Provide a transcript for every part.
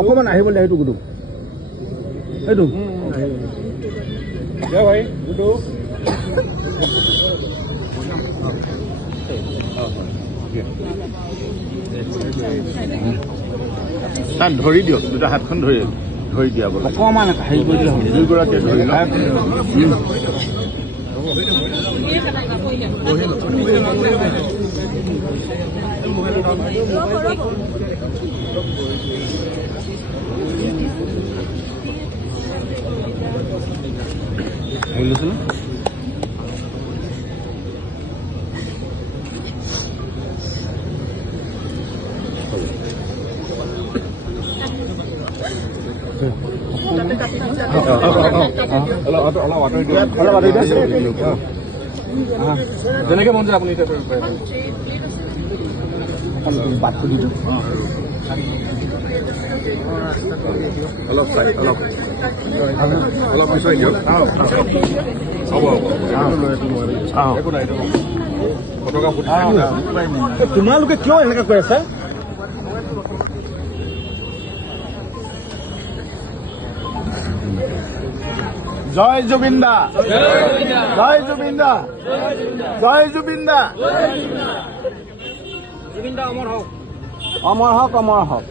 অকমান আহিবলৈ সেইটো গুডু সেইটো ভাই গুডু তাত ধৰি দিয়ক দুটা হাতখন ধৰি দিয়া বোলে অকমান হেৰি কৰি দিলে দুইগৰাকীয়ে ধৰি লওক যেনেকে মন যায় আপুনি বাট খুলি দিওঁ অলপ পিছুৱাই দিয়ক তোমালোকে কিয় এনেকুৱা কৰি আছা জয় জুবিন দা জয় জুবিন দা জয় জুবিন দা জুবিন দা অমৰ হওক অমৰ হওক অমৰ হওক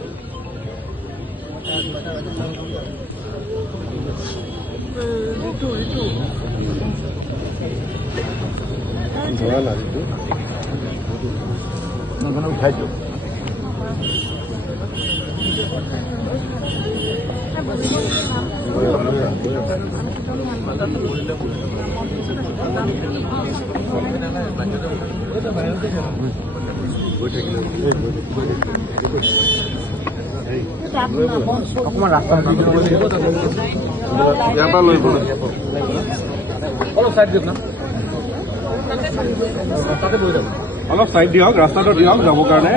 উঠাই দিওঁ অকমান ৰাস্তা ইয়াৰ পৰা লৈ অলপ চাইড দিয়ক না তাতে বহি যাব অলপ চাইড দিয়ক ৰাস্তাটো দিয়ক যাবৰ কাৰণে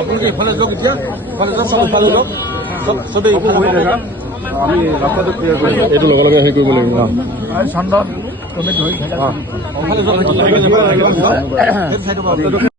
আপোনালোকে ইফালে যাওক এতিয়া ইফালে যাওক চব ইফালে যাওক চবেই বহি থাকা আমি ৰাস্তাটো ক্লিয়াৰ কৰি এইটো লগে লগে হেৰি কৰিব লাগিব ন চন্দন তুমি ধৰি